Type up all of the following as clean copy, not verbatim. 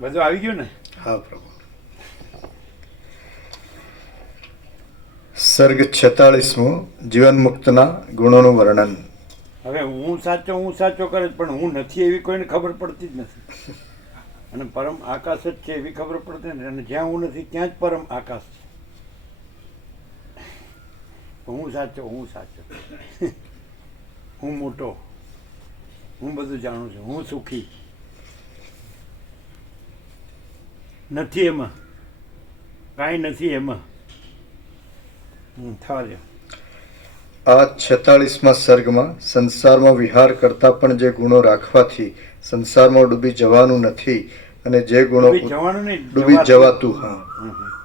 બધું આવી ગયું ને? હા પ્રભુ. સર્ગ 46મો જીવન મુક્તના ગુણોનું વર્ણન. હવે હું સાચો કરે પણ હું નથી એવી કોઈને ખબર પડતી જ નથી. અને પરમ આકાશ જ છે એવી ખબર પડતી ને, અને જ્યાં હું નથી ત્યાં જ પરમ આકાશ છે. હું સાચો હું મોટો, હું બધું જાણું છું, હું સુખી નથી, એમાં કાંઈ નથી એમાં. થવા દે. આ 46મા સર્ગમાં સંસારમાં વિહાર કરતા પણ જે ગુણો રાખવાથી સંસારમાં ડૂબી જવાનું નથી, અને જે ગુણો જવાનું નહીં, ડૂબી જવાતું, હા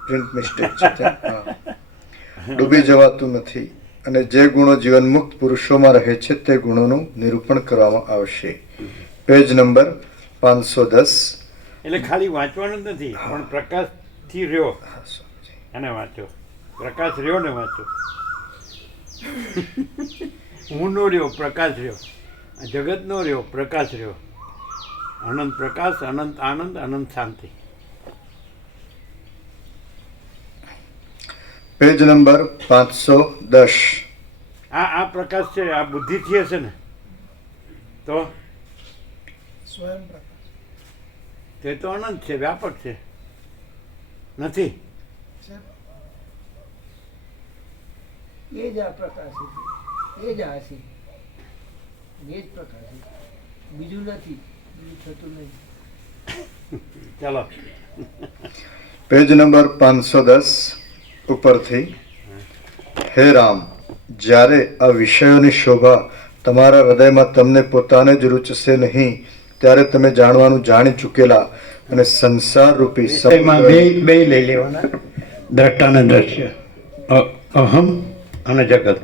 પ્રિન્ટ મિસ્ટેક છે ત્યાં, હા ડૂબી જવાતું નથી, અને જે ગુણો જીવનમુક્ત પુરુષોમાં રહે છે તે ગુણોનું નિરૂપણ કરવામાં આવશે. Page number 510. એટલે ખાલી વાંચવાનું જ નથી પણ પ્રકાશથી રહ્યો અને વાંચો, પ્રકાશ રહ્યો ને વાંચો. હું નો રહ્યો, પ્રકાશ રહ્યો, જગત નો રહ્યો, પ્રકાશ રહ્યો. અનંત પ્રકાશ, અનંત આનંદ, અનંત શાંતિ. Page number 510. આ પ્રકાશ છે, આ બુદ્ધિથી હશે ને તો સ્વયં પ્રકાશ તે તો અનંત છે, વ્યાપક છે, નથી? છે. એ જ આ પ્રકાશ છે, એ જ આ છે, એ જ પ્રકાશ છે, બીજું નથી, બીજું થતું નહીં. ચાલો. પેજ નંબર 510 ઉપરથી. હે રામ, જ્યારે આ વિષયોની શોભા તમારા હૃદયમાં તમને પોતાને જ રૂચશે નહીં, ત્યારે તમે જાણવાનું જાણી ચૂકેલા અને સંસાર રૂપી વિષયમાં બે લઈ લેવાના, દ્રષ્ટા અને દ્રશ્ય, અહમ અને જગત.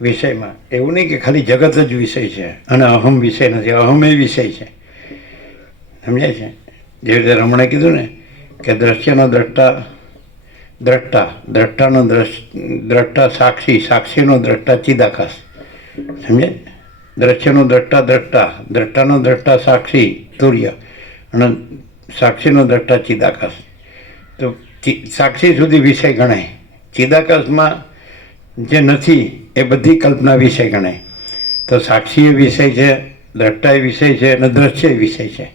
વિષયમાં એવું નહીં કે ખાલી જગત જ વિષય છે અને અહમ વિષય નથી, અહમ એ વિષય છે. સમજાય છે? જે રીતે રમણે કીધું ને કે દ્રશ્યનો દ્રષ્ટાનો દ્રષ્ટા સાક્ષી, સાક્ષીનો દ્રષ્ટા ચિદાકાશ. સમજે? દ્રશ્યનો દ્રષ્ટાનો દ્રષ્ટા સાક્ષી તુર્ય, અને સાક્ષીનો દ્રષ્ટા ચિદાકાશ. તો સાક્ષી સુધી વિષય ગણાય, ચિદાકાશમાં જે નથી એ બધી કલ્પના વિષય ગણાય. તો સાક્ષી એ વિષય છે, દ્રષ્ટા એ વિષય છે, અને દ્રશ્ય એ વિષય છે,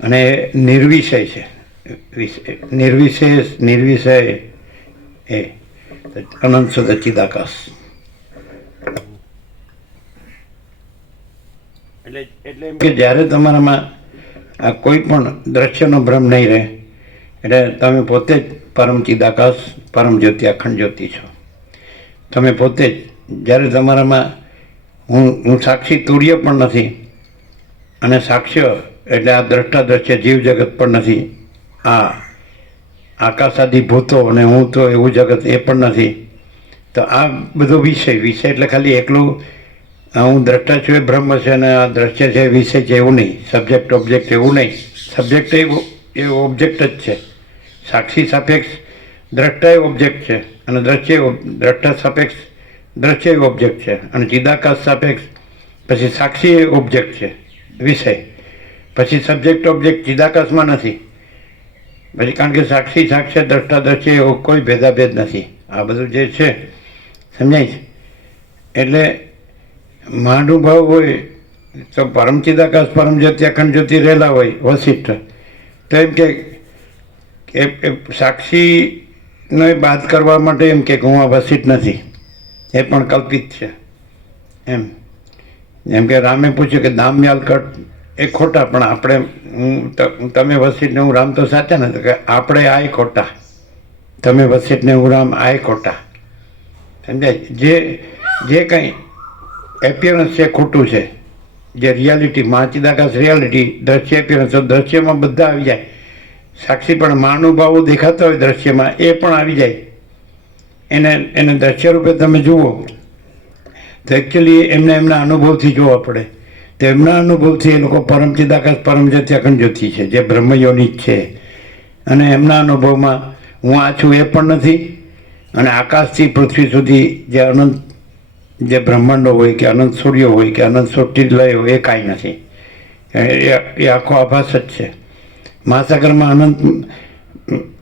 અને નિર્વિષય છે. નિર્વિષય એ અનંત શુદ્ધ ચિદાકાશ. એટલે એમ કે જ્યારે તમારામાં આ કોઈ પણ દ્રશ્યનો ભ્રમ નહીં રહે, એટલે તમે પોતે જ પરમ ચિદાકાશ, પરમ જ્યોતિ, અખંડ જ્યોતિ છો. તમે પોતે જ, જ્યારે તમારામાં હું સાક્ષી તુર્ય પણ નથી, અને સાક્ષ્ય એટલે આ દ્રષ્ટા દ્રશ્ય જીવ જગત પણ નથી, આ આકાશાદી ભૂતો અને હું તો એવું જગત એ પણ નથી. તો આ બધો વિષય એટલે ખાલી એકલું હું દ્રષ્ટા છું એ બ્રહ્મ છે, અને આ દ્રશ્ય છે વિષય છે એવું નહીં, સબ્જેક્ટ ઓબ્જેક્ટ એવું નહીં. સબ્જેક્ટ એ ઓબ્જેક્ટ જ છે, સાક્ષી સાપેક્ષ દ્રષ્ટા એ ઓબ્જેક્ટ છે, અને દ્રષ્ટા સાપેક્ષ દ્રશ્ય એ ઓબ્જેક્ટ છે, અને ચિદાકાશ સાપેક્ષ પછી સાક્ષી એ ઓબ્જેક્ટ છે, વિષય. પછી સબ્જેક્ટ ઓબ્જેક્ટ ચિદાકાશમાં નથી. પછી કારણ કે સાક્ષી સાક્ષાત દ્રષ્ટા દ્રશ્ય એવો કોઈ ભેદાભેદ નથી. આ બધું જે છે સમજાય છે? એટલે મહાનુભાવ હોય તો પરમ ચિદાકાશ, પરમ જ્યોતિ, અખંડ જ્યોતિ રહેલા હોય વશિષ્ઠ, તો એમ કે સાક્ષીનો એ બાદ કરવા માટે એમ કે હું આ વશિષ્ઠ નથી, એ પણ કલ્પિત છે. એમ કે રામે પૂછ્યું કે દામયાલ કટ એ ખોટા, પણ આપણે તમે વશિષ્ઠને હું રામ તો સાચા ને, કે આપણે આય ખોટા, તમે વશિષ્ઠને હું રામ આય ખોટા. સમજાય? જે કંઈ એપિયરન્સ છે ખોટું છે, જે રિયાલિટી ચિદાકાશ રિયાલિટી, દ્રશ્ય એપિયરન્સ, દ્રશ્યમાં બધા આવી જાય. સાક્ષી પણ મહાનુભાવો દેખાતા હોય દ્રશ્યમાં, એ પણ આવી જાય. એને દ્રશ્ય રૂપે તમે જુઓ તો એકચ્યુઅલી એમના અનુભવથી જોવા પડે. તો એમના અનુભવથી એ લોકો પરમ ચિદાકાશ, પરમ જ્યોતિ, અખંડ જ્યોતિ છે, જે બ્રહ્મયોની જ છે. અને એમના અનુભવમાં હું આ છું એ પણ નથી, અને આકાશથી પૃથ્વી સુધી જે અનંત જે બ્રહ્માંડો હોય કે અનંત સૂર્યો હોય કે અનંત સૃષ્ટિ લય હોય એ કાંઈ નથી. એ આખો આભાસ જ છે. મહાસાગરમાં અનંત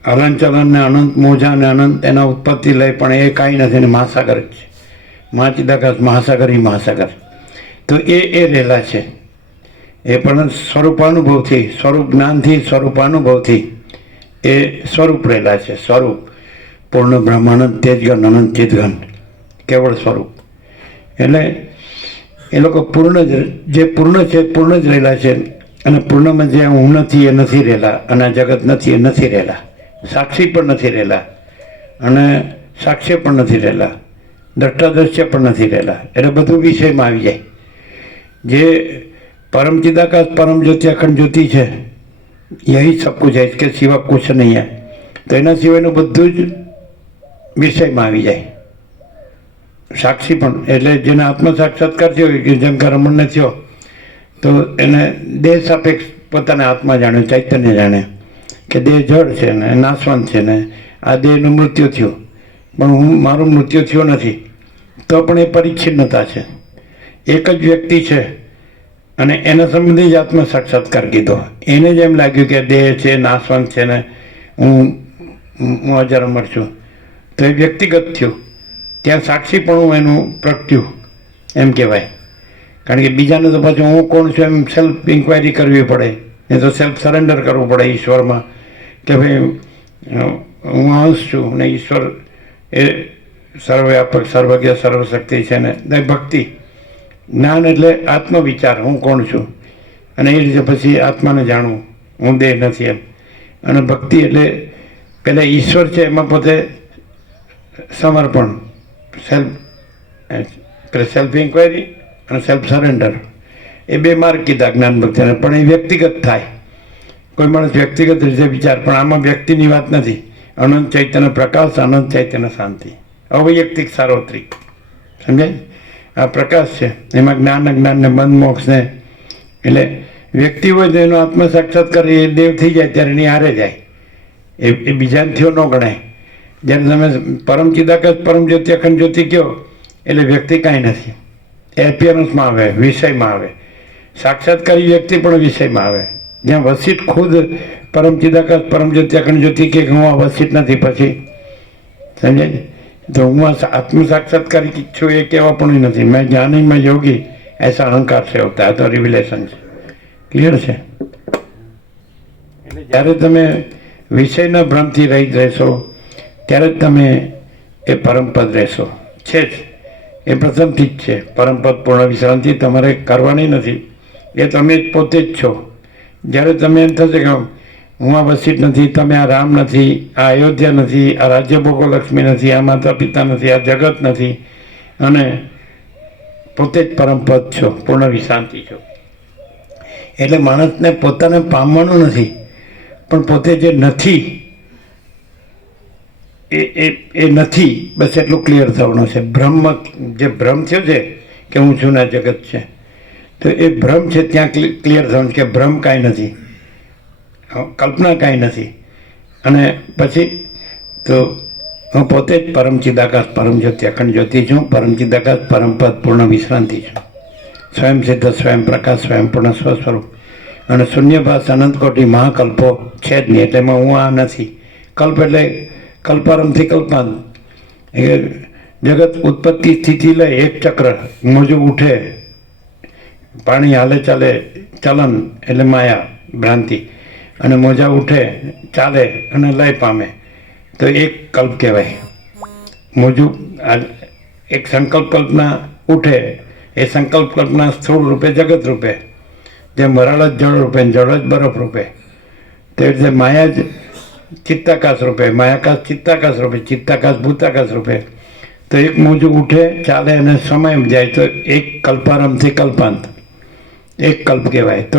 હલનચલન ને અનંત મોજા ને અનંત એના ઉત્પત્તિ લઈ પણ એ કાંઈ નથી ને મહાસાગર જ છે. મહાચિદાકાશ મહાસાગર ઈ મહાસાગર. તો એ રહેલા છે. એ પણ સ્વરૂપાનુભવથી, સ્વરૂપ જ્ઞાનથી, સ્વરૂપાનુભવથી એ સ્વરૂપ રહેલા છે. સ્વરૂપ પૂર્ણ બ્રહ્માનંદ તેજગન અનંત ચિદગન કેવળ સ્વરૂપ. એટલે એ લોકો પૂર્ણ જ, જે પૂર્ણ છે પૂર્ણ જ રહેલા છે. અને પૂર્ણમાં જે હું નથી એ નથી રહેલા, અને આ જગત નથી એ નથી રહેલા, સાક્ષી પણ નથી રહેલા, અને સાક્ષ્ય પણ નથી રહેલા, દ્રષ્ટાદ્રશ્ય પણ નથી રહેલા. એટલે બધું વિષયમાં આવી જાય. જે परम चिदाकाश परम ज्योति अखंड ज्योति है, यही सब कुछ है, इसके सिवा कुछ नहीं है. तो एना सिवायનું બધું જ વિષયમાં આવી જાય. સાક્ષી પણ એટલે જેને આત્મ સાક્ષાત્કાર થયો કે જેમ કે રમણને થયો તો એને દેહ સાપેક્ષ પોતાને આત્મા જાણ્યો, ચૈતન્ય જાણે કે દેહ જળ છે ને નાશવંત છે ને આ દેહનું મૃત્યુ થયું, પણ હું મારું મૃત્યુ થયો નથી. તો પણ એ પરિચ્છિન્નતા છે, એક જ વ્યક્તિ છે અને એના સંબંધી જ આત્મ સાક્ષાત્કાર કીધો. એને જ એમ લાગ્યું કે દેહ છે, નાશવંત છે ને હું અજર અમર છું. તો એ વ્યક્તિગત થયું, ત્યાં સાક્ષીપણું એનું પ્રગટ્યું એમ કહેવાય. કારણ કે બીજાને તો પાછું હું કોણ છું એમ સેલ્ફ ઇન્ક્વાયરી કરવી પડે, એ તો સેલ્ફ સરેન્ડર કરવું પડે ઈશ્વરમાં કે ભાઈ હું અંશ છું ને ઈશ્વર એ સર્વવ્યાપક સર્વજ્ઞ સર્વશક્તિ છે ને ભક્તિ. જ્ઞાન એટલે આત્મવિચાર, હું કોણ છું, અને એ રીતે પછી આત્માને જાણવું, હું દેહ નથી એમ. અને ભક્તિ એટલે પહેલાં ઈશ્વર છે એમાં પોતે સમર્પણ, સેલ્ફ ઇન્ક્વાયરી અને સેલ્ફ સરેન્ડર, એ બે માર્ગ કીધા જ્ઞાન ભક્તિને. પણ એ વ્યક્તિગત થાય, કોઈ માણસ વ્યક્તિગત રીતે વિચાર, પણ આમાં વ્યક્તિની વાત નથી. અનંત ચૈતન્ય પ્રકાશ, અનંત ચૈતન્ય શાંતિ, અવૈયક્તિક સાર્વત્રિક. સમજાય? આ પ્રકાશ છે, એમાં જ્ઞાન અજ્ઞાન ને બંધ મોક્ષ ને. એટલે વ્યક્તિ હોય તો એનો આત્મ સાક્ષાત્કાર એ દેવ થઈ જાય ત્યારે એની હારે જાય, એ બીજાને થયો ન ગણાય. જ્યારે તમે પરમ ચિદાકાશ પરમ જ્યોતિ અખંડ જ્યોતિ કહો એટલે વ્યક્તિ કાંઈ નથી, એ એપિયરન્સમાં આવે, વિષયમાં આવે. સાક્ષાત્કારી વ્યક્તિ પણ વિષયમાં આવે. જ્યાં વસિત ખુદ પરમ ચિદાકાશ પરમ જ્યોતિ અખંડ જ્યોતિ કે હું આ વસિત નથી, પછી સમજાય? तो હું आत्म साक्षात्कारी છું એ કહેવા પણ નથી. मैं ज्ञानी मैं योगी ऐसा अहंकार से होता है. तो रिविलेशन છે, ક્લિયર છે? એટલે જ્યારે તમે વિષયના ભ્રમથી રહિત રહેશો ત્યારે જ તમે એ પરમપદ રહેશો. છે જ એ પ્રથમથી જ છે. પરમપદ પૂર્ણ વિશ્રાંતિ તમારે કરવાની નથી, એ તમે જ પોતે જ છો. જ્યારે તમે એમ થશે કે હું આ વસિત નથી, તમે આ રામ નથી, આ અયોધ્યા નથી, આ રાજ્ય ભોગોલક્ષ્મી નથી, આ માતા પિતા નથી, આ જગત નથી, અને પોતે જ પરમપદ છો, પૂર્ણ વિશ્રાંતિ છો. એટલે માણસને પોતાને પામવાનું નથી, પણ પોતે જે નથી એ નથી, બસ એટલું ક્લિયર થવાનું છે. બ્રહ્મ જે ભ્રમ થયો છે કે હું છું ને જગત છે, તો એ ભ્રમ છે ત્યાં ક્લિયર થવાનું છે કે ભ્રમ કાંઈ નથી, કલ્પના કાંઈ નથી. અને પછી તો હું પોતે જ પરમ ચિદાકાશ પરમ જ્યોતિ અખંડ જ્યોતિ છું, પરમ ચિદાકાશ પરમપદ પૂર્ણ વિશ્રાંતિ છું, સ્વયં સિદ્ધ સ્વયં પ્રકાશ સ્વયં પૂર્ણ સ્વસ્વરૂપ. અને શૂન્યભાસ અનંત કોટી મહાકલ્પો છે જ નહીં, એટલે એમાં હું આ નથી. કલ્પ એટલે કલ્પારંભથી કલ્પાંત. એ જગત ઉત્પત્તિ સ્થિતિ લઈ એક ચક્ર, મોજું ઉઠે, પાણી હાલે ચાલે, ચલન એટલે માયા ભ્રાંતિ, અને મોજા ઉઠે ચાલે અને લય પામે, તો એક કલ્પ કહેવાય. મોજું એક સંકલ્પ કલ્પના ઉઠે, એ સંકલ્પ કલ્પના સ્થૂળ રૂપે જગત રૂપે, જેમ વરાળ જ જળ રૂપે, જળ જ બરફ રૂપે, તે રીતે માયા જ ચિત્તાકાશ રૂપે, માયાકાશ ચિત્તાકાશ રૂપે, ચિત્તાકાશ ભૂતાકાશ રૂપે. તો એક મોજું ઉઠે ચાલે અને સમય જાય, તો એક કલ્પારંભથી કલ્પાંત, એક કલ્પ કહેવાય. તો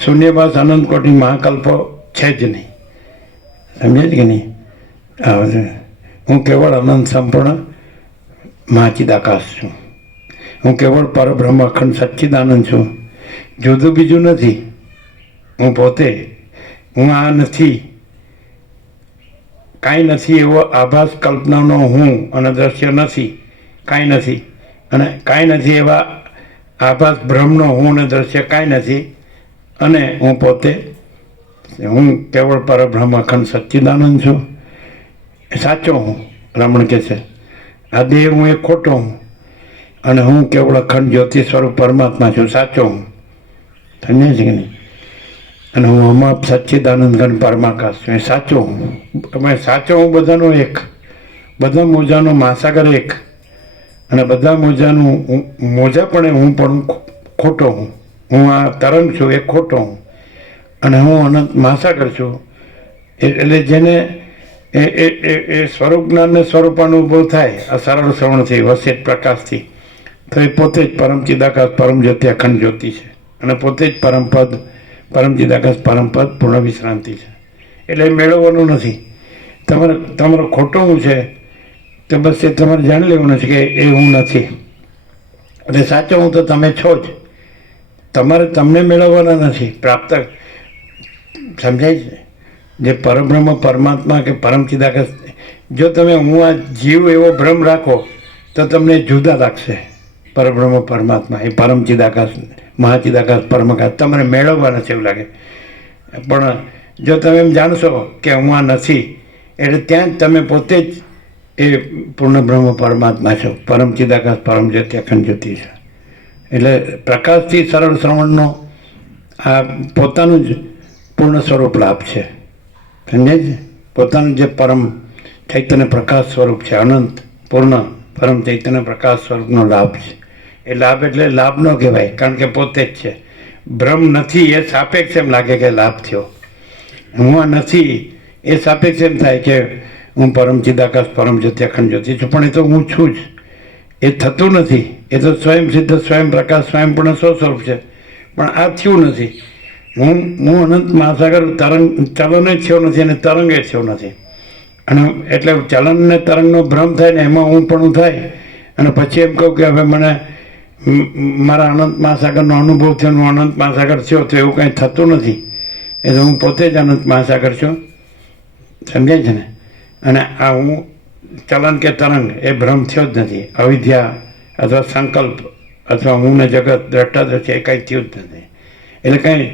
શૂન્યભાસ અનંત કોટી મહાકલ્પો છે જ નહીં. સમજે જ કે નહીં? હું કેવળ અનંત સંપૂર્ણ મહાચિદાકાશ છું. હું કેવળ પરબ્રહ્મ અખંડ સચ્ચિદાનંદ છું. જુદું બીજું નથી. હું પોતે, હું આ નથી, કાંઈ નથી એવો આભાસ કલ્પનાનો હું, અને દ્રશ્ય નથી, કાંઈ નથી, અને કાંઈ નથી એવા આભાસ ભ્રમનો હું અને દ્રશ્ય કાંઈ નથી, અને હું પોતે હું કેવળ પરબ્રહ્મ અખંડ સચ્ચિદાનંદ છું, એ સાચો હું. રમણ કહે છે આ દેહ હું એ ખોટો હું, અને હું કેવળ અખંડ જ્યોતિ સ્વરૂપ પરમાત્મા છું, સાચો હું. સમજાય છે કે નહીં? અને હું અમાપ સચ્ચિદાનંદ ઘન પરમાકાશ છું, એ સાચો હું. અમે સાચો હું બધાનો એક, બધા મોજાનો મહાસાગર એક, અને બધા મોજાનું મોજા પણ હું પણ ખોટો હું. હું આ તરંગ છું એ ખોટો હું, અને હું અનંત મહાસાગર છું. એટલે જેને એ સ્વરૂપ જ્ઞાનને સ્વરૂપ અનુભવ થાય આ સરળ શ્રવણથી, વસિત પ્રકાશથી, તો એ પોતે જ પરમ ચિદાકાશ પરમ જ્યોતિ અખંડ જ્યોતિ છે, અને પોતે જ પરમપદ પરમ ચિદાકાશ પરમપદ પૂર્ણ વિશ્રાંતિ છે. એટલે એ મેળવવાનું નથી. તમારો ખોટો હું છે તો બસ એ તમારે જાણી લેવાનું છે કે એ હું નથી. એટલે સાચો હું તો તમે છો જ, તમને મેળવવાના નથી, પ્રાપ્ત. સમજાય છે? જે પરબ્રહ્મ પરમાત્મા કે પરમ ચિદાકાશ, જો તમે હું આ જીવ એવો ભ્રમ રાખો તો તમને જુદા લાગશે. પરબ્રહ્મ પરમાત્મા એ પરમ ચિદાકાશ મહાચિદાકાશ પરમકાશ તમારે મેળવવાના છે એવું લાગે. પણ જો તમે એમ જાણશો કે હું આ નથી, એટલે ત્યાં જ તમે પોતે જ એ પૂર્ણ બ્રહ્મ પરમાત્મા છો, પરમ ચિદાકાશ પરમ જ્યોતિ અખંડ જ્યોતિ છે. એટલે પ્રકાશથી સરળ શ્રવણનો આ પોતાનું જ પૂર્ણ સ્વરૂપ લાભ છે. સમજાય છે? પોતાનું જે પરમ ચૈતન્ય પ્રકાશ સ્વરૂપ છે, અનંત પૂર્ણ પરમ ચૈતન્ય પ્રકાશ સ્વરૂપનો લાભ છે. એ લાભ એટલે લાભ ન કહેવાય, કારણ કે પોતે જ છે. ભ્રમ નથી એ સાપેક્ષ એમ લાગે કે લાભ થયો. હું આ નથી એ સાપેક્ષ એમ થાય કે હું પરમ ચિદાકાશ પરમ જ્યોતિ અખંડ જ્યોતિ છું, પણ એ તો હું છું જ. એ થતું નથી. એ તો સ્વયં સિદ્ધ સ્વયં પ્રકાશ સ્વયં પૂર્ણ સ્વસ્વરૂપ છે, પણ આ થયું નથી. હું અનંત મહાસાગર ચલને થયો નથી અને તરંગે થયો નથી. અને એટલે ચલન ને તરંગનો ભ્રમ થાય ને એમાં હું પણ થાય, અને પછી એમ કહું કે હવે મને મારા અનંત મહાસાગરનો અનુભવ થયો, હું અનંત મહાસાગર થયો, તો એવું કંઈ થતું નથી. એ તો હું પોતે જ અનંત મહાસાગર છું. સમજાય છે ને? અને આ હું ચલન કે તરંગ એ ભ્રમ થયો જ નથી. અવિદ્યા અથવા સંકલ્પ અથવા હું ને જગત દ્રષ્ટાદ્રષ્ટિ એ કંઈ થયું જ નથી. એટલે કંઈ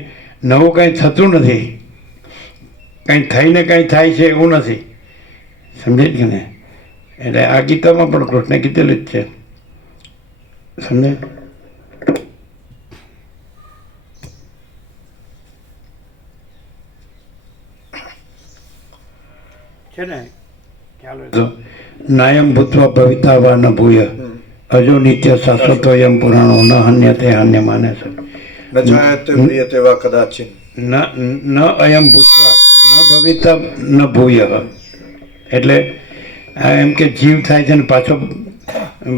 નવું કંઈ થતું નથી. કંઈ થઈને કંઈ થાય છે એવું નથી. સમજે છે ને? એટલે આ ગીતામાં પણ કૃષ્ણે કીધેલું જ છે. સમજે છે ને? ખ્યાલ નાયમ ભૂત્વા ભવિતા વા ન ભૂય અજો નિત્ય શાશ્વતો યમ પુરાણો ન હન્યતે હન્ય માને છે. ન જાયતે મ્રિયતે વા કદાચિન ન અયમ ભૂત્વા ન ભવિતા ન ભૂય. એટલે આ એમ કે જીવ થાય છે ને પાછો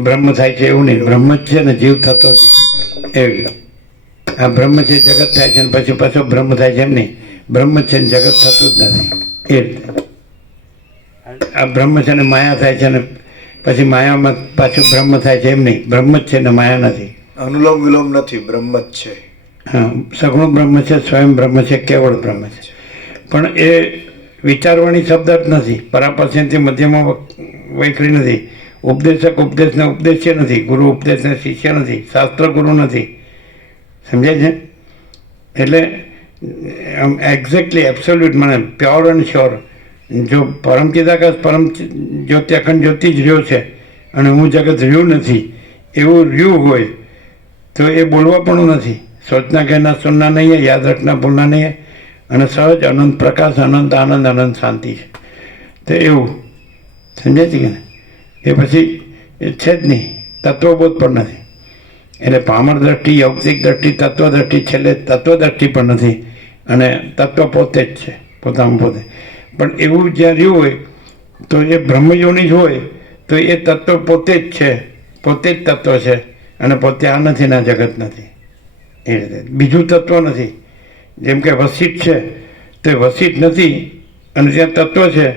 બ્રહ્મ થાય છે એવું નહીં. બ્રહ્મ જ છે ને જીવ થતો જ નથી. એવી આ બ્રહ્મ છે, જગત થાય છે ને પછી પાછો બ્રહ્મ થાય છે એમ નહીં. બ્રહ્મ છે ને જગત થતું જ નથી. એ રીતે આ બ્રહ્મ છે ને માયા થાય છે ને પછી માયામાં પાછું બ્રહ્મ થાય છે એમ નહીં. બ્રહ્મ જ છે ને માયા નથી. અનુલોમ વિલોમ નથી, બ્રહ્મ જ છે. હા, સગુણ બ્રહ્મ છે, સ્વયં બ્રહ્મ છે, કેવળ બ્રહ્મ છે. પણ એ વિચારવાણી શબ્દ જ નથી. પરાપર્શનથી મધ્યમાં વૈખરી નથી. ઉપદેશક ઉપદેશને ઉપદેશ્ય નથી. ગુરુ ઉપદેશને શિષ્ય નથી. શાસ્ત્ર ગુરુ નથી. સમજાય છે? એટલે એક્ઝેક્ટલી એબ્સોલ્યુટ મને પ્યોર એન્ડ શ્યોર જો પરમ ચિદાકાશ પરમ જ્યોતિ અખંડ જ્યોતિ જ રહ્યો છે અને હું જગત રહ્યું નથી એવું રહ્યું હોય તો એ બોલવા પણ નથી. સોચના કહેના સુનના નહીં હે, યાદ રખના ભૂલના નહીં હે, અને સહજ અનંત પ્રકાશ અનંત આનંદ અનંત શાંતિ છે. તો એવું સમજાય છે કે ને? એ પછી એ છે જ નહીં. તત્વબોધ પણ નથી. એટલે પામર દ્રષ્ટિ, યૌક્તિક દ્રષ્ટિ, તત્વ દ્રષ્ટિ, છેલ્લે તત્વ દ્રષ્ટિ પણ નથી. અને તત્વ પોતે જ છે, પોતામાં પોતે. પણ એવું જ્યાં રહ્યું હોય તો એ બ્રહ્મયોની જ હોય તો એ તત્વ પોતે જ છે, પોતે જ તત્વ છે, અને પોતે આ નથી ને જગત નથી. એ રીતે બીજું તત્વ નથી. જેમ કે વસિત છે તો એ વસિત નથી, અને જ્યાં તત્વ છે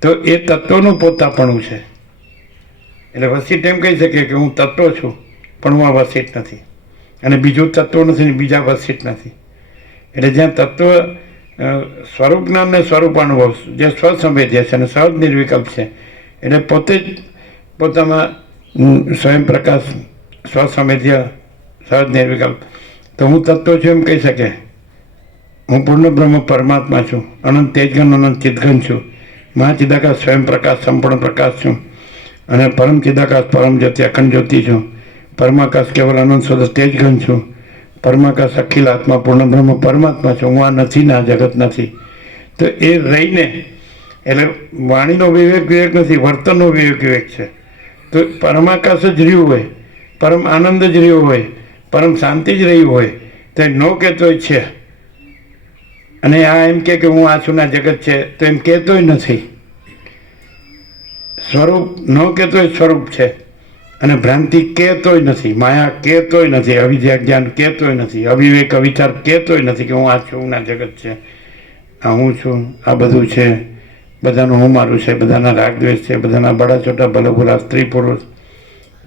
તો એ તત્વનું પોતાપણું છે. એટલે વસિત એમ કહી શકે કે હું તત્વ છું પણ હું આ વસિત નથી, અને બીજું તત્વ નથી ને બીજા વસિત નથી. એટલે જ્યાં તત્વ સ્વરૂપ જ્ઞાન ને સ્વરૂપ અનુભવ જે સ્વસંવેદ્ય છે અને સહજ નિર્વિકલ્પ છે, એટલે પોતે જ પોતામાં સ્વયં પ્રકાશ સ્વસંવેદ્ય સહજ નિર્વિકલ્પ, તો હું તત્વ છું એમ કહી શકે. હું પૂર્ણ બ્રહ્મ પરમાત્મા છું, અનંત તેજગન અનંત ચિદઘન છું, મહાચિદાકાશ સ્વયં પ્રકાશ સંપૂર્ણ પ્રકાશ છું, અને પરમ ચિદાકાશ પરમ જ્યોતિ અખંડ જ્યોતિ છું, પરમાકાશ કેવલ અનંત સ્વતઃ તેજઘન છું, પરમાકાશ અખિલ આત્મા પૂર્ણ બ્રહ્મ પરમાત્મા છું. હું આ નથી ને આ જગત નથી. તો એ રહીને એટલે વાણીનો વિવેક નથી, વર્તનનો વિવેક છે. તો પરમાકાશ જ રહ્યું હોય, પરમ આનંદ જ રહ્યો હોય, પરમ શાંતિ જ રહ્યું હોય, તો એ ન કહેતોય છે. અને આ એમ કે હું આ છું ના જગત છે તો એમ કહેતોય નથી. સ્વરૂપ ન કહેતોય સ્વરૂપ છે, અને ભ્રાંતિ કહેતોય નથી, માયા કહેતોય નથી, અવિદ્યા જ્ઞાન કહેતોય નથી, અવિવેક અવિચાર કહેતોય નથી કે હું આ છું ના જગત છે, આ હું છું, આ બધું છે, બધાનું હું મારું છે, બધાના રાગદ્વેષ છે, બધાના બડા છોટા ભલે ભૂલા સ્ત્રી પુરુષ,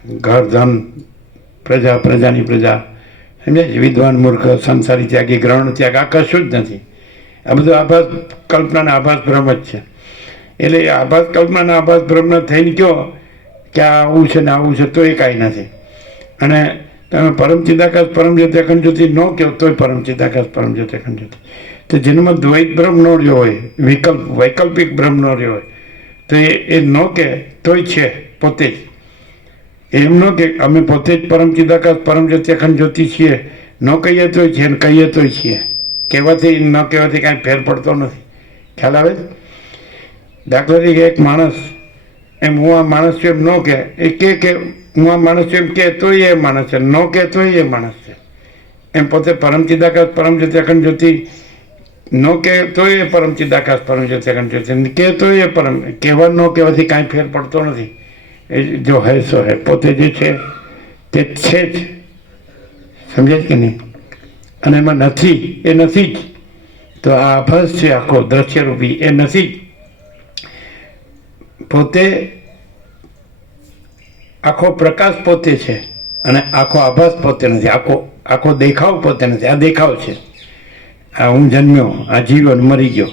ઘર ધન, પ્રજા પ્રજાની પ્રજા, સમજે છે? વિદ્વાન મૂર્ખ, સંસારી ત્યાગી, ગ્રહણ ત્યાગ, આ કશું જ નથી. આ બધું આભાસ કલ્પનાના આભાસ ભ્રમ જ છે. એટલે આભાસ કલ્પનાના આભાસ ભ્રમના થઈને કહો કે આ આવું છે ને આવું છે તો એ કાંઈ નથી. અને તમે પરમ ચિદાકાશ પરમ જ્યોતિ અખંડ જ્યોતિ ન કહો તોય પરમ ચિદાકાશ પરમ જ્યોતિ અખંડ જ્યોતિ. તો જેનામાં દ્વૈત ભ્રમ ન રહ્યો હોય, વૈકલ્પિક ભ્રમ ન રહ્યો હોય, તો એ ન કે તોય છે પોતે જ. એમ ન કે અમે પોતે જ પરમ ચિદાકાશ પરમ જ્યોતિ અખંડ જ્યોતિ છીએ, ન કહીએ તોય છે ને કહીએ તોય છીએ. કહેવાથી ન કહેવાથી કાંઈ ફેર પડતો નથી. ખ્યાલ આવે? દાખલા તરીકે એક માણસ એમ હું આ માણસ છું એમ ન કે, એ કે હું આ માણસ છું એમ કે તોય એ માણસ છે, ન કે તોય એ માણસ છે. એમ પોતે પરમ ચિદાકાશ પરમ જ્યોતિ અખંડ જ્યોતિ ન કે તોય એ પરમ ચિદાકાશ પરમ જ્યોતિ અખંડ જ્યોતિ, કે તોય એ પરમ. કહેવા ન કહેવાથી કાંઈ ફેર પડતો નથી. એ જો હે સો હે, પોતે જે છે તે છે જ. સમજાય કે નહીં? અને એમાં નથી એ નથી જ. તો આ આભાસ છે આખો દ્રશ્યરૂપી, એ નથી જ. પોતે આખો પ્રકાશ પોતે છે, અને આખો આભાસ પોતે નથી, આખો દેખાવ પોતે નથી. આ દેખાવ છે. આ હું જન્મ્યો, આ જીવન મરી ગયો,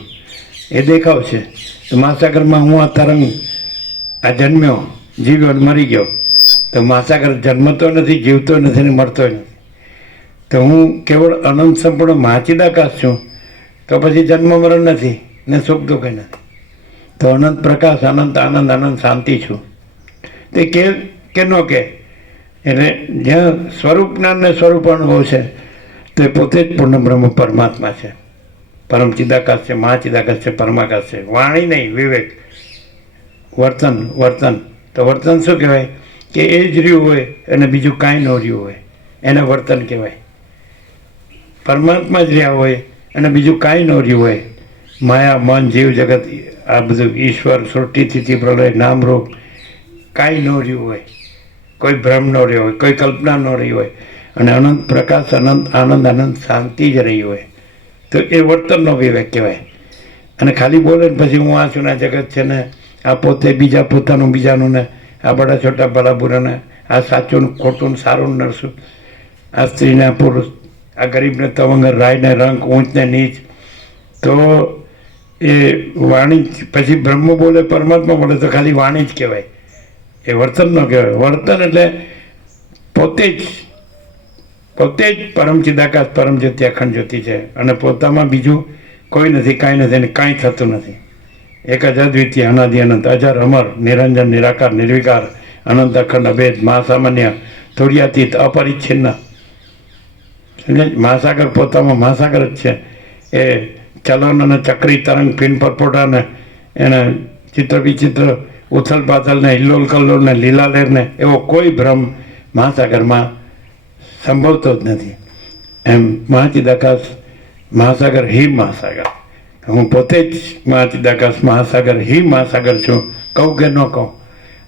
એ દેખાવ છે. તો મહાસાગરમાં હું આ તરંગ, આ જન્મ્યો, જીવન મરી ગયો, તો મહાસાગર જન્મતો નથી, જીવતો નથી ને મરતો નથી. તો હું કેવળ અનંત સંપૂર્ણ મહાચિદાકાશ છું, તો પછી જન્મ મરણ નથી ને સુખ દુઃખ નથી. તો અનંત પ્રકાશ, અનંત આનંદ, અનંત શાંતિ છું. તે કે ન કે. એટલે જ્યાં સ્વરૂપ જ્ઞાન ને સ્વરૂપ અનુભવ છે તો એ પોતે જ પૂર્ણ બ્રહ્મ પરમાત્મા છે, પરમ ચિદાકાશ છે, મહાચિદાકાશ છે, પરમાકાશ છે. વાણી નહીં, વિવેક. વર્તન તો વર્તન શું કહેવાય? કે એ જ રહ્યું હોય અને બીજું કાંઈ ન રહ્યું હોય, એને વર્તન કહેવાય. પરમાત્મા જ રહ્યા હોય અને બીજું કાંઈ ન રહ્યું હોય, માયા મન જીવ જગત આ બધું ઈશ્વર સૃષ્ટિ સ્થિતિ પ્રલય નામરૂપ કાંઈ ન રહ્યું હોય, કોઈ ભ્રમ ન રહ્યો હોય, કોઈ કલ્પના ન રહી હોય, અને અનંત પ્રકાશ, અનંત આનંદ, અનંત શાંતિ જ રહી હોય, તો એ વર્તનનો વિવેક કહેવાય. અને ખાલી બોલે ને પછી હું આ છું ને આ જગત છે ને આ પોતે, બીજા પોતાનું બીજાનું ને આ બડા છોટા ભલા બુરાને, આ સાચું ને ખોટું ને સારું ને નરસું, આ સ્ત્રીને આ પુરુષ, આ ગરીબને તવંગર, રાયને રંગ, ઊંચ ને નીચ, તો એ વાણી પછી બ્રહ્મ બોલે, પરમાત્મા બોલે તો ખાલી વાણી જ કહેવાય, એ વર્તન ન કહેવાય. વર્તન એટલે પોતે જ પરમ ચિદાકાશ પરમ જ્યોતિ અખંડ જ્યોતિ છે, અને પોતામાં બીજું કોઈ નથી, કાંઈ નથી, અને કાંઈ થતું નથી. એક જ અદ્વિતીય અનાદિ અનંત, અજર અમર, નિરંજન નિરાકાર નિર્વિકાર, અનંત અખંડ અભેદ, મહાસામાન્ય, તુર્યાતીત, અપરિચ્છિન્ન. સમજાય? મહાસાગર પોતામાં મહાસાગર જ છે. એ ચલન અને ચક્રી તરંગ, પિન પરપોટા ને એને ચિત્ર વિચિત્ર, ઉથલ પાથલ ને હિલ્લોલ કલ્લોલ ને લીલા લહેર ને એવો કોઈ ભ્રમ મહાસાગરમાં સંભવતો જ નથી. એમ મહાચિદાકાશ મહાસાગર હિમ મહાસાગર, હું પોતે જ મહાચિદાકાશ મહાસાગર હિમ મહાસાગર છું, કહું કે ન કહું.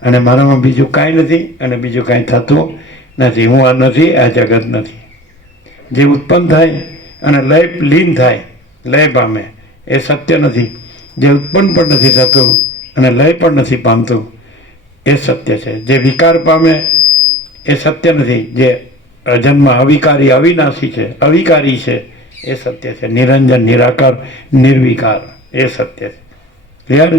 અને મારામાં બીજું કાંઈ નથી અને બીજું કાંઈ થતું નથી. હું આ નથી, આ જગત નથી. જે ઉત્પન્ન થાય અને લીન થાય, લય પામે, એ સત્ય નથી. જે ઉત્પન્ન પણ નથી થતું અને લય પણ નથી પામતું, એ સત્ય છે. જે વિકાર પામે એ સત્ય નથી. જે અજન્મ અવિકારી અવિનાશી છે, અવિકારી છે, એ સત્ય છે. નિરંજન નિરાકાર નિર્વિકાર, એ સત્ય છે. ક્લિયર?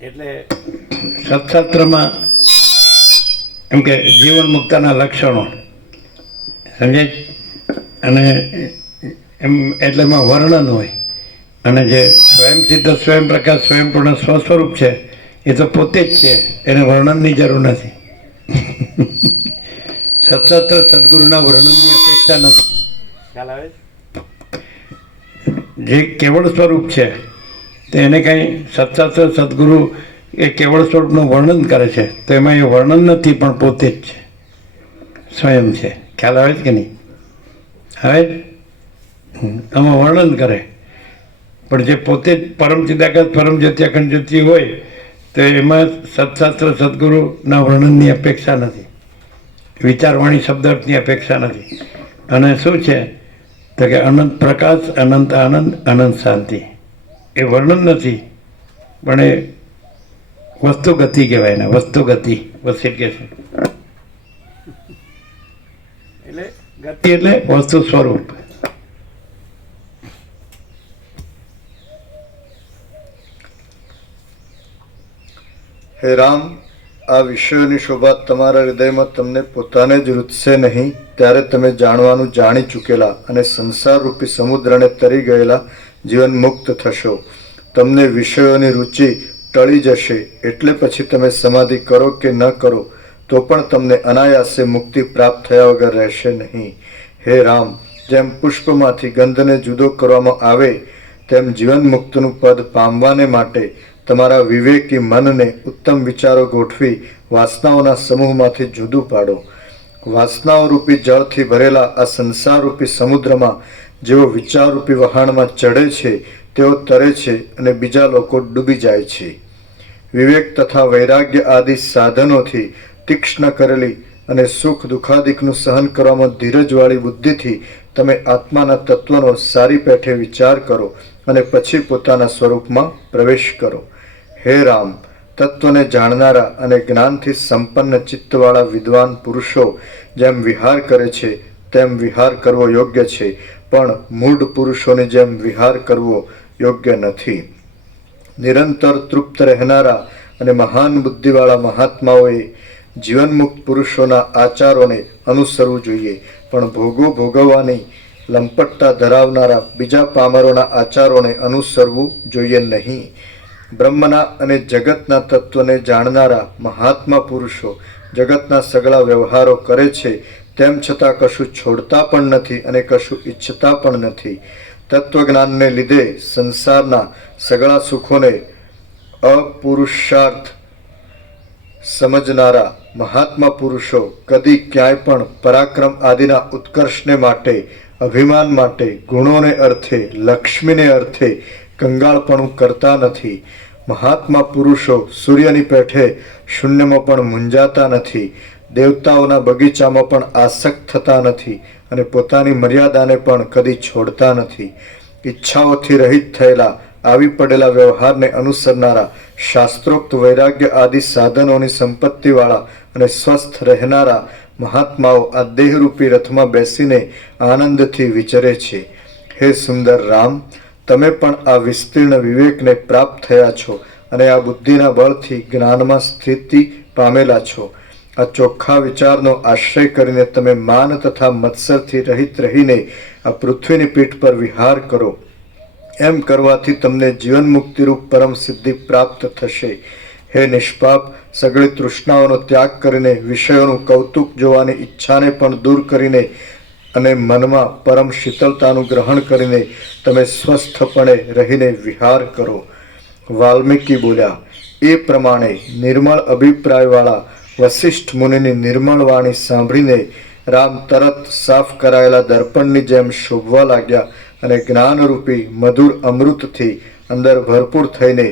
એટલે સત્શાસ્ત્રમાં એમ કે જીવન મુક્તના લક્ષણો સમજાય, અને એમ એટલે એમાં વર્ણન હોય, અને જે સ્વયં સિદ્ધ સ્વયં પ્રકાશ સ્વયંપૂર્ણ સ્વસ્વરૂપ છે એ તો પોતે જ છે, એને વર્ણનની જરૂર નથી. સત્શાસ્ત્ર સદગુરુના વર્ણનની અપેક્ષા નથી. ખ્યાલ આવે? જે કેવળ સ્વરૂપ છે તો એને કંઈ સત્શાસ્ત્ર સદગુરુ એ કેવળ સ્વરૂપનું વર્ણન કરે છે તો એમાં એ વર્ણન નથી, પણ પોતે જ છે, સ્વયં છે. ખ્યાલ આવે છે કે નહીં? હવે આમાં વર્ણન કરે, પણ જે પોતે જ પરમ ચિદાકાશ પરમ જ્યોતિ અખંડ જ્યોતિ હોય તો એમાં સત્શાસ્ત્ર સદગુરુના વર્ણનની અપેક્ષા નથી, વિચારવાણી શબ્દાર્થની અપેક્ષા નથી. અને શું છે તો કે અનંત પ્રકાશ, અનંત આનંદ, અનંત શાંતિ એ વર્ણન નથી, પણ એ વસ્તુ ગતિ કહેવાય ને, વસ્તુ ગતિ વસિત કે છે. એટલે ગતિ એટલે વસ્તુ સ્વરૂપ. હે રામ, આ વિષયોની શોભા તમારા હૃદયમાં તમને પોતાને જ રૂચશે નહીં, ત્યારે તમે જાણવાનું જાણી ચૂકેલા અને સંસાર રૂપી સમુદ્રને તરી ગયેલા જીવન મુક્ત થશો. તમને વિષયોની રુચિ ટળી જશે, એટલે પછી તમે સમાધિ કરો કે ન કરો તો પણ તમને અનાયાસે મુક્તિ પ્રાપ્ત થયા વગર રહેશે નહીં. હે રામ, જેમ પુષ્પમાંથી ગંધને જુદો કરવામાં આવે તેમ જીવન મુક્તનું પદ પામવાને માટે તમારા વિવેકી મનને ઉત્તમ વિચારો ગોઠવી વાસનાઓના સમૂહમાંથી જુદું પાડો. વાસનાઓ રૂપી જળથી ભરેલા આ સંસાર રૂપી સમુદ્રમાં જેઓ વિચારરૂપી વહાણમાં ચડે છે તેઓ તરે છે અને બીજા લોકો ડૂબી જાય છે. વિવેક તથા વૈરાગ્ય આદિ સાધનોથી તીક્ષ્ણ કરેલી અને સુખ દુઃખાદિકનું સહન કરવામાં ધીરજવાળી બુદ્ધિથી તમે આત્માના તત્વનો સારી પેઠે વિચાર કરો અને પછી પોતાના સ્વરૂપમાં પ્રવેશ કરો. હે રામ, તત્વને જાણનારા અને જ્ઞાનથી સંપન્ન ચિત્તવાળા વિદ્વાન પુરુષો જેમ વિહાર કરે છે તેમ વિહાર કરવો યોગ્ય છે, પણ મૂઢ પુરુષોની જેમ વિહાર કરવો યોગ્ય નથી. નિરંતર તૃપ્ત રહેનારા અને મહાન બુદ્ધિવાળા મહાત્માઓએ જીવનમુક્ત પુરુષોના આચારોને અનુસરવું જોઈએ, પણ ભોગો ભોગવવાની લંપટતા ધરાવનારા બીજા પામરોના આચારોને અનુસરવું જોઈએ નહીં. બ્રહ્મના અને જગતના તત્વને જાણનારા મહાત્મા પુરુષો જગતના સગળા વ્યવહારો કરે છે, તેમ છતાં કશું છોડતા પણ નથી અને કશું ઈચ્છતા પણ નથી. તત્વજ્ઞાનને લીધે સંસારના સગળા સુખોને અપુરુષાર્થ સમજનારા મહાત્મા પુરુષો કદી ક્યાંય પણ પરાક્રમ આદિના ઉત્કર્ષને માટે, અભિમાન માટે, ગુણોને અર્થે, લક્ષ્મીને અર્થે કંગાળપણું કરતા નથી. મહાત્મા પુરુષો સૂર્યની પેઠે શૂન્યમાં પણ મૂંઝાતા નથી, દેવતાઓના બગીચામાં પણ આસક્ત થતા નથી અને પોતાની મર્યાદાને પણ કદી છોડતા નથી. ઈચ્છાઓથી રહિત થયેલા આવી પડેલા વ્યવહારને અનુસરનારા, શાસ્ત્રોક્ત વૈરાગ્ય આદિ સાધનોની સંપત્તિવાળા અને સ્વસ્થ રહેનારા મહાત્માઓ આ દેહરૂપી રથમાં બેસીને આનંદથી વિચરે છે. હે સુંદર રામ, તમે પણ આ વિસ્તીર્ણ વિવેકને પ્રાપ્ત થયા છો અને આ બુદ્ધિના બળથી જ્ઞાનમાં સ્થિતિ પામેલા છો. આ ચોખ્ખા વિચારનો આશ્રય કરીને તમે માન તથા મત્સરથી રહિત રહીને આ પૃથ્વીની પીઠ પર વિહાર કરો. એમ કરવાથી તમને જીવન મુક્તિરૂપ પરમ સિદ્ધિ પ્રાપ્ત થશે. હે નિષ્પાપ, સગળી તૃષ્ણાઓનો ત્યાગ કરીને વિષયોનું કૌતુક જોવાની ઈચ્છાને પણ દૂર કરીને અને મનમાં પરમ શીતળતાનું ગ્રહણ કરીને તમે સ્વસ્થપણે રહીને વિહાર કરો. વાલ્મીકી બોલ્યા એ પ્રમાણે નિર્મળ અભિપ્રાયવાળા વશિષ્ઠ મુનિની નિર્મળ વાણી સાંભળીને રામ તરત સાફ કરાયેલા દર્પણની જેમ શોભવા લાગ્યા અને જ્ઞાનરૂપી મધુર અમૃતથી અંદર ભરપૂર થઈને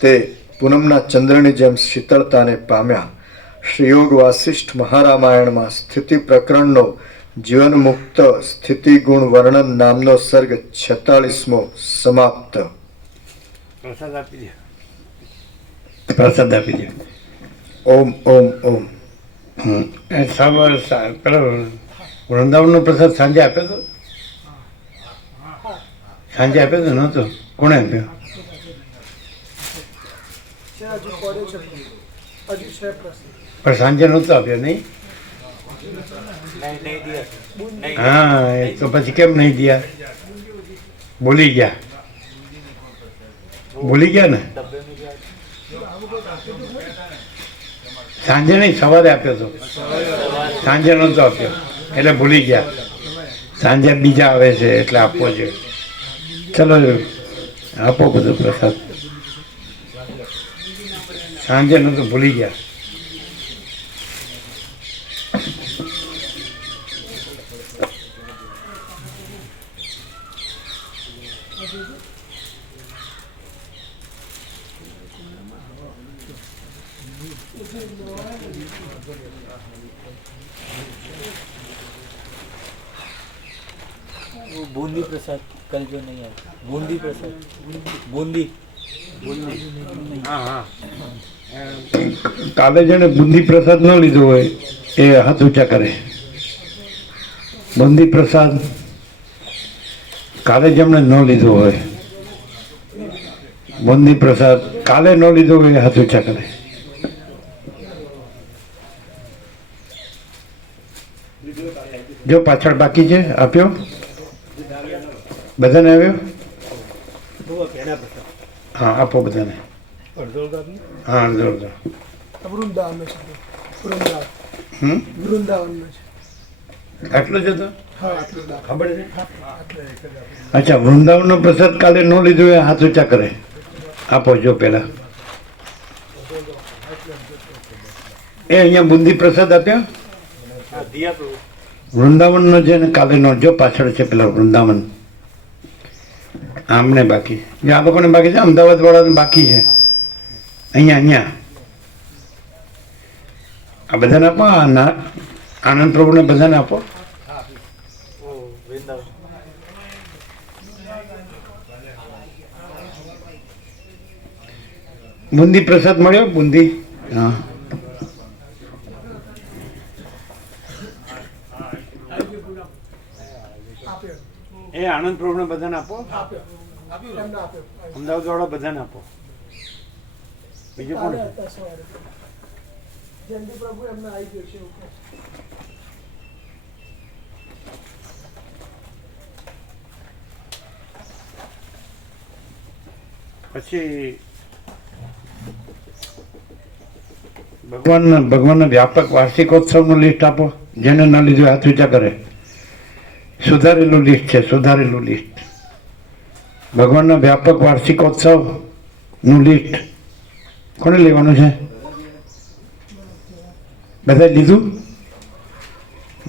તે પૂનમના ચંદ્રની જેમ શીતળતાને પામ્યા. શ્રીયોગ વાસિષ્ઠ મહારામાયણમાં સ્થિતિ પ્રકરણનો જીવન મુક્ત સ્થિતિ ગુણ વર્ણન નામનો સર્ગ 46મો સમાપ્ત. પ્રસાદ આપી દે, પ્રસાદ આપી દે. ઓમ ઓમ ઓમ. પેલો વૃંદાવનનો પ્રસાદ સાંજે આપ્યો હતો? સાંજે આપ્યો હતો? નહોતો? કોણે આપ્યો? છે હજુ પડ્યો છે હજુ છે પ્રશ્ન પણ સાંજે નહોતો આપ્યો નહીં? હા, એ તો પછી કેમ નહીં દિયા? ભૂલી ગયા ને? સાંજે નહીં, સવારે આપ્યો હતો. સાંજે નહોતો આપ્યો એટલે ભૂલી ગયા. સાંજે બીજા આવે છે એટલે આપવો જોઈએ. ચલો આપો બધો પ્રસાદ. સાંજે નહોતો, ભૂલી ગયા. वो बूंदी प्रसाद कल जो नहीं आया, बूंदी प्रसाद, बूंदी હા હા, કાલે જેને બુંદી પ્રસાદ ન લીધો હોય એ હાથ ઊંચા કરે. બુંદી પ્રસાદ કાલે જેમણે ન લીધો હોય, બુંદી પ્રસાદ કાલે ન લીધો હોય એ હાથ ઊંચા કરે. જો પાછળ બાકી છે, આપ્યો બધાને? આવ્યો? હા, આપો બધાને. હા, અડધો અડધો. વૃંદાવન છે વૃંદાવન હમ, વૃંદાવન છે આટલો જ હતો? હા આટલું દાખલ ખબર છે? અચ્છા, વૃંદાવનનો પ્રસાદ કાલે ન લીધો એ હાથ ઊંચા કરે. આપો જો પેલા. એ અહીંયા બુંદી પ્રસાદ આપ્યો? વૃંદાવનનો છે ને કાલે નો, જો પાછળ છે પેલા વૃંદાવન. આમને બાકી, જે આ લોકોને બાકી છે, અમદાવાદ વાળાને બાકી છે. અહીંયા આ બધાને આપો. આનંદ પ્રભુને બધાને આપો. બુંદી પ્રસાદ મળ્યો? બુંદી? હા. એ આનંદ પ્રભુને બધાને આપો. આપ્યો એમને આપ્યો અમદાવાદ વાળા બધાને આપો. બીજું કોણ છે? હતા સવારે જયંતિ પ્રભુ એમને આવી ગયો છે એવું કહે છે. પછી ભગવાનના વ્યાપક વાર્ષિકોત્સવનું લિસ્ટ આપો. જેને ના લીધું હાથ ઊંચા કરે. સુધારેલું લિસ્ટ છે, સુધારેલું લિસ્ટ. ભગવાનના વ્યાપક વાર્ષિકોત્સવનું લિસ્ટ કોને લેવાનું છે? બધા લીધું?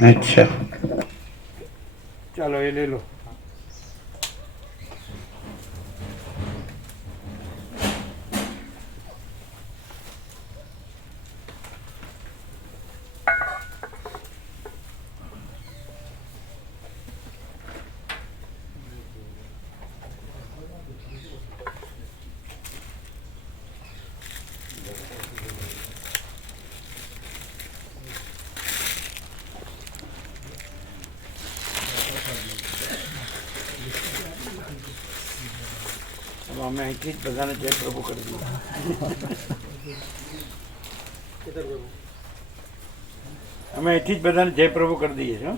અચ્છા, ચાલો એ લઈ લો. અમે અહીંથી જ બધાને જય પ્રભુ કરી દીધા. અમે અહીંથી જ બધાને જય પ્રભુ કરી દઈએ છીએ.